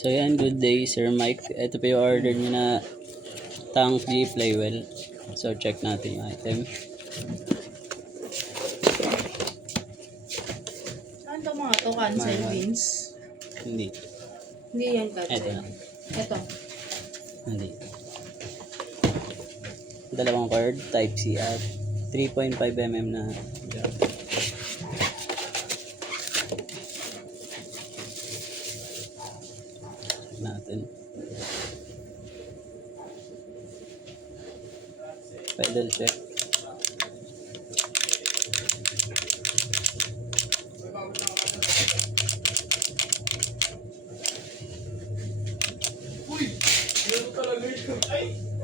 So yan, good day Sir Mike. Ito pa yung order niyo na tank G flywheel. So check natin yung item. Saan to mga to? Cancel beans? Hindi. Hindi yan cancel. Ito na. Ito. Hindi. Dalawang cord, type C at 3.5mm na jack. Natin. Pedal check.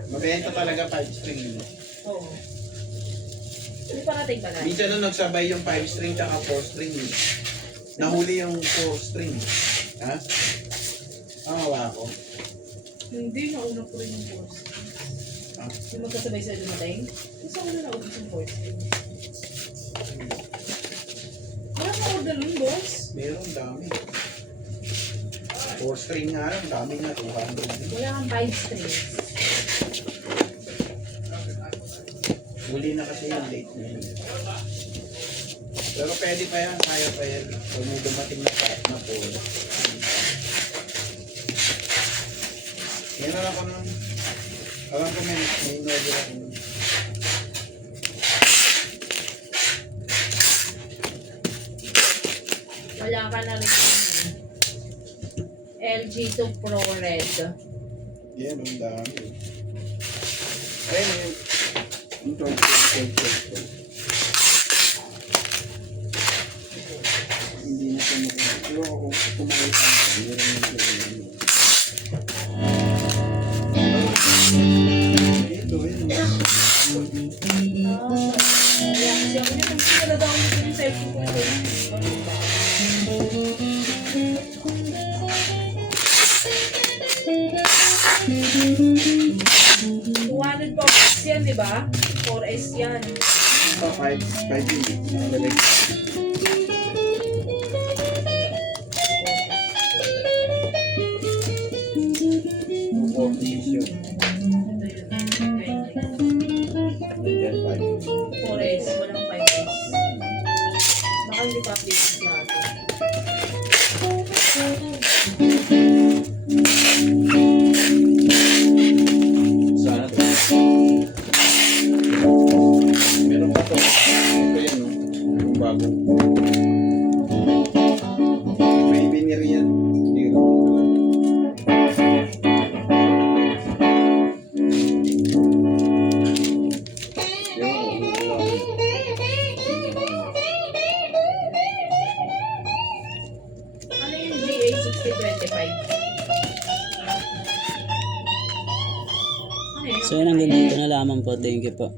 Mabenta talaga 5 string yun. Oo. Hindi pa natin pala. Minsan nung nagsabay yung 5 string tsaka 4 string, nahuli yung 4 string. Ha? Hawa ko. Hindi, nauna ko rin yung force. Ah. Yung magkasabay sa dumating. Isa ko na naubos yung force. Wala ka order nun, boss? Meron, dami. 4 string nga lang, dami nga, 200. Wala kang 5 strings. Huli na kasi yung late na yun. Pero pwede pa yan, kaya pa yan. Kung may dumating na pack na po. Meron ako nun. Alam ko may order ako nun. Wala ka na rin LG2 Pro Red. Yan, ang dami. Ayun, ayun. Ito. Hindi na kumukuha. Pero ako kumain pa. Meron yung kailangan. Ito, yun. Kaya kasi ako yun, hindi na daw ulit yung cellphone ko yun. 200 pockets yan, di ba? 4S yan. Ito, 5 minutes. Balik. Four pieces yun. Nandiyan, 4S, walang 5S. Baka hindi pa update natin. Sana to. Meron pa to. Ito yan, no? Yung bago. May binir yan. Hindi ko Ano yung GA6025? Ano yun? So yan, hanggang dito na lamang po. Thank you po.